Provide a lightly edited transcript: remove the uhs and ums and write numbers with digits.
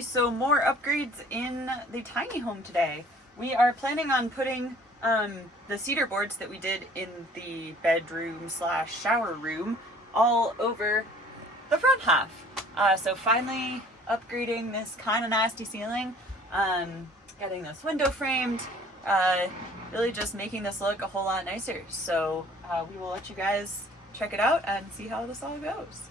Okay, so more upgrades in the tiny home today. We are planning on putting the cedar boards that we did in the bedroom slash shower room all over the front half. So finally upgrading this kind of nasty ceiling, getting this window framed, really just making this look a whole lot nicer. So we will let you guys check it out and see how this all goes.